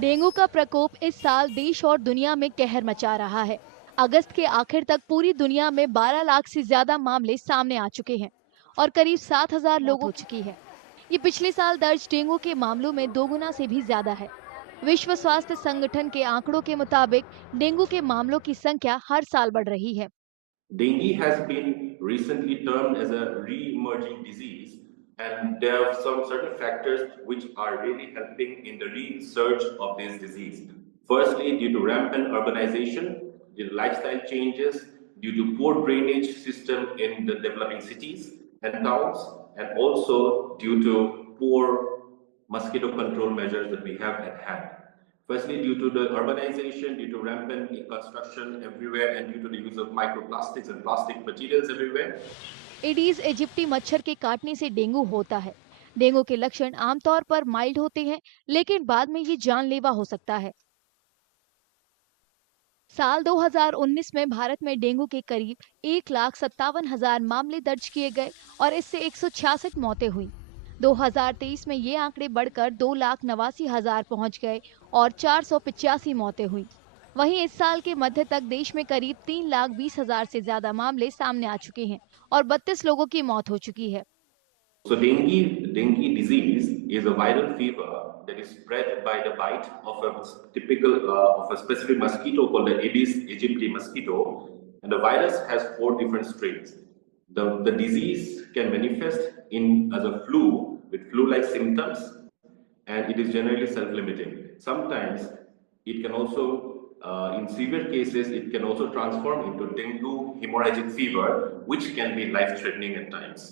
Dengue का प्रकोप इस साल देश और दुनिया में कहर मचा रहा है। अगस्त के आखिर तक पूरी दुनिया में 12 लाख से ज्यादा मामले सामने आ चुके हैं और करीब 7,000 मौत हो चुकी है। ये पिछले साल दर्ज डेंगू के मामलों में 2 गुना से भी ज्यादा है। विश्व स्वास्थ्य संगठन के आंकड़ों के मुताबिक डेंगू के मामलों की संख्या हर साल बढ़ रही है। Dengue has been recently termed as a re-emerging disease, and there are some certain factors which are really helping in the resurge of this disease. Firstly, due to rampant urbanization, due to lifestyle changes, due to poor drainage system in the developing cities and towns, and also due to poor mosquito control measures that we have at hand. Firstly, due to the urbanization, due to rampant construction everywhere, and due to the use of microplastics and plastic materials everywhere. Aedes aegypti मच्छर के काटने से dengue होता है। Dengue के लक्षण आमतौर पर माइल्ड होते हैं, लेकिन बाद में ये जानलेवा हो सकता है। साल 2019 में भारत में डेंगू के करीब 1,57,000 मामले दर्ज किए गए और इससे 166 मौतें हुई। 2023 में ये आंकड़े बढ़कर 2,89,000 पहुंच गए और 485 मौतें हुई। वहीं इस साल के मध्य तक देश में करीब 3,20,000 से ज्यादा मामले सामने आ चुके हैं और 32 लोगों की मौत हो चुकी है। So dengue disease is a viral fever that is spread by the bite of of a specific mosquito called the Aedes aegypti mosquito, and the virus has 4 different strains. The disease can manifest in as a flu with flu-like symptoms, and it is generally self-limiting. Sometimes it can also, in severe cases, it can also transform into dengue hemorrhagic fever, which can be life-threatening at times.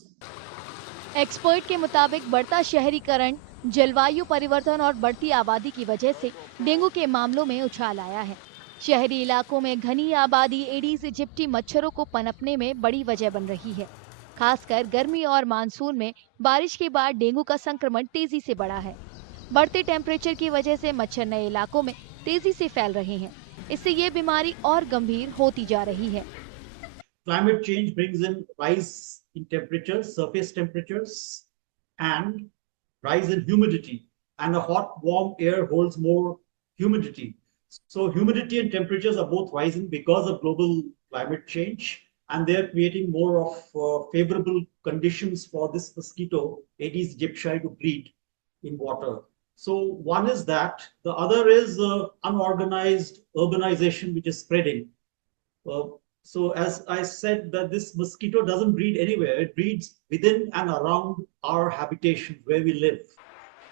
Expert के मुताबिक बढ़ता शहरीकरण, जलवायु परिवर्तन और बढ़ती आबादी की वजह से डेंगू के मामलों में उछाल आया है। शहरी इलाकों में घनी आबादी एडीज इजिप्टी मच्छरों को पनपने में बड़ी वजह बन रही है। खासकर गर्मी और मानसून में बारिश के बाद डेंगू का संक्रमण तेजी से बढ़ा है। बढ़ते टेम्परेचर की वजह से मच्छर नए इलाकों में तेजी से फैल रहे हैं। इससे ये बीमारी और गंभीर होती जा रही है। Climate change brings in rise in temperatures, surface temperatures, and rise in humidity. And a hot, warm air holds more humidity. So humidity and temperatures are both rising because of global climate change, and they're creating more of favorable conditions for this mosquito, Aedes aegypti, to breed in water. So one is that. The other is unorganized urbanization, which is spreading. So as I said, that this mosquito doesn't breed anywhere. It breeds within and around our habitation where we live.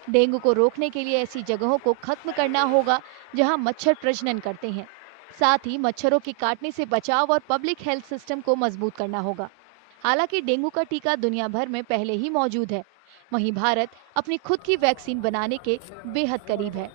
Dengue को रोकने के लिए ऐसी जगहों को खत्म करना होगा जहां मच्छर प्रजनन करते हैं। साथ ही मच्छरों के काटने से बचाव और पब्लिक हेल्थ सिस्टम को मजबूत करना होगा। हालांकि डेंगू का टीका दुनिया भर में पहले ही मौजूद है, वहीं भारत अपनी खुद की वैक्सीन बनाने के बेहद करीब है।